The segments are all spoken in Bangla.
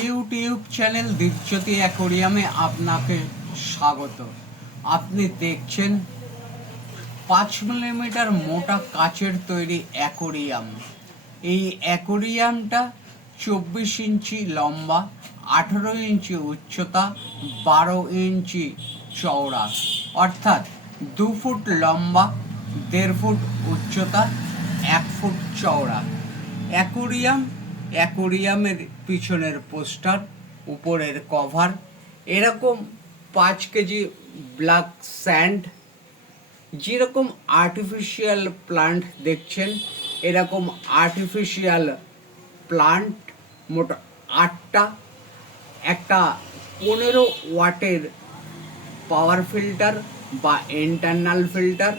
ইউটিউব চ্যানেল দীপজ্যোতি অ্যাকোরিয়ামে আপনাকে স্বাগত। আপনি দেখছেন 5 মিলিমিটার মোটা কাচের তৈরি অ্যাকোরিয়াম। এই অ্যাকোরিয়ামটা 24 ইঞ্চি লম্বা, 18 ইঞ্চি উচ্চতা, 12 ইঞ্চি চওড়া, অর্থাৎ 2 ফুট লম্বা, 1.5 ফুট উচ্চতা, 1 ফুট চওড়া। অ্যাকোরিয়ামের পিছনের পোস্টার, উপরের কভার, এরকম 5 কেজি ব্ল্যাক স্যান্ড, যেরকম আর্টিফিশিয়াল প্লান্ট দেখছেন এরকম আর্টিফিশিয়াল প্লান্ট মোট 8টা, একটা 15 ওয়াটের পাওয়ার ফিল্টার বা ইন্টারনাল ফিল্টার,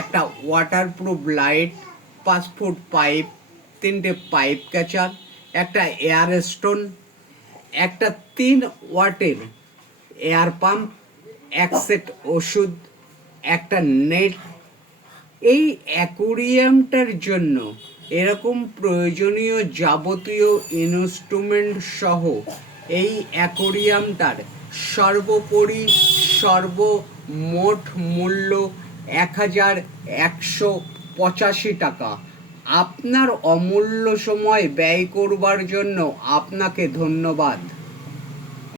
একটা ওয়াটারপ্রুফ লাইট, 5 ফুট পাইপ, 3টে পাইপ ক্যাচার, একটা এয়ার স্টোন, একটা 3 ওয়াটের এয়ার পাম্প, 1 সেট ওষুধ, একটা নেট। এই অ্যাকোরিয়ামটার জন্য এরকম প্রয়োজনীয় যাবতীয় ইনস্ট্রুমেন্ট সহ এই অ্যাকোরিয়ামটার সর্বোপরি সর্বমোট মূল্য 1185 টাকা। আপনার অমূল্য সময় ব্যয় করবার জন্য আপনাকে ধন্যবাদ।